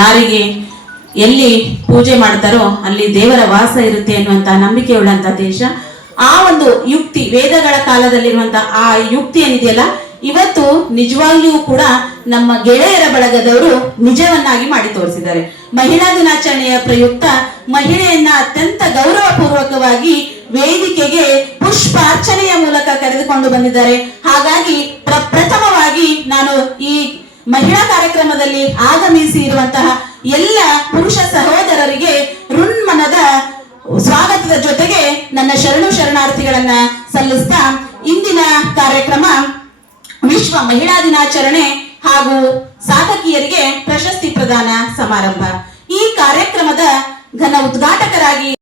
ನಾರಿಗೆ ಎಲ್ಲಿ ಪೂಜೆ ಮಾಡ್ತಾರೋ ಅಲ್ಲಿ ದೇವರ ವಾಸ ಇರುತ್ತೆ ಅನ್ನುವಂತಹ ನಂಬಿಕೆ ಉಳ್ಳಂತ ದೇಶ. ಆ ಒಂದು ಯುಕ್ತಿ ವೇದಗಳ ಕಾಲದಲ್ಲಿರುವಂತಹ ಆ ಯುಕ್ತಿ ಏನಿದೆಯಲ್ಲ, ಇವತ್ತು ನಿಜವಾಗ್ಲಿಯೂ ಕೂಡ ನಮ್ಮ ಗೆಳೆಯರ ಬಳಗದವರು ನಿಜವನ್ನಾಗಿ ಮಾಡಿ ತೋರಿಸಿದ್ದಾರೆ. ಮಹಿಳಾ ದಿನಾಚರಣೆಯ ಪ್ರಯುಕ್ತ ಮಹಿಳೆಯನ್ನ ಅತ್ಯಂತ ಗೌರವ ಪೂರ್ವಕವಾಗಿ ವೇದಿಕೆಗೆ ಪುಷ್ಪಾರ್ಚನೆಯ ಮೂಲಕ ಕರೆದುಕೊಂಡು ಬಂದಿದ್ದಾರೆ. ಹಾಗಾಗಿ ಪ್ರಥಮವಾಗಿ ನಾನು ಈ ಮಹಿಳಾ ಕಾರ್ಯಕ್ರಮದಲ್ಲಿ ಆಗಮಿಸಿ ಇರುವಂತಹ ಎಲ್ಲ ಪುರುಷ ಸಹೋದರರಿಗೆ ಋನ್ಮನದ ಸ್ವಾಗತದ ಜೊತೆಗೆ ನನ್ನ ಶರಣಾರ್ಥಿಗಳನ್ನ ಸಲ್ಲಿಸ್ತಾ ಇಂದಿನ ಕಾರ್ಯಕ್ರಮ ವಿಶ್ವ ಮಹಿಳಾ ದಿನಾಚರಣೆ ಹಾಗೂ ಸಾಧಕಿಯರಿಗೆ ಪ್ರಶಸ್ತಿ ಪ್ರದಾನ ಸಮಾರಂಭ. ಈ ಕಾರ್ಯಕ್ರಮದ ಘನ ಉದ್ಘಾಟಕರಾಗಿ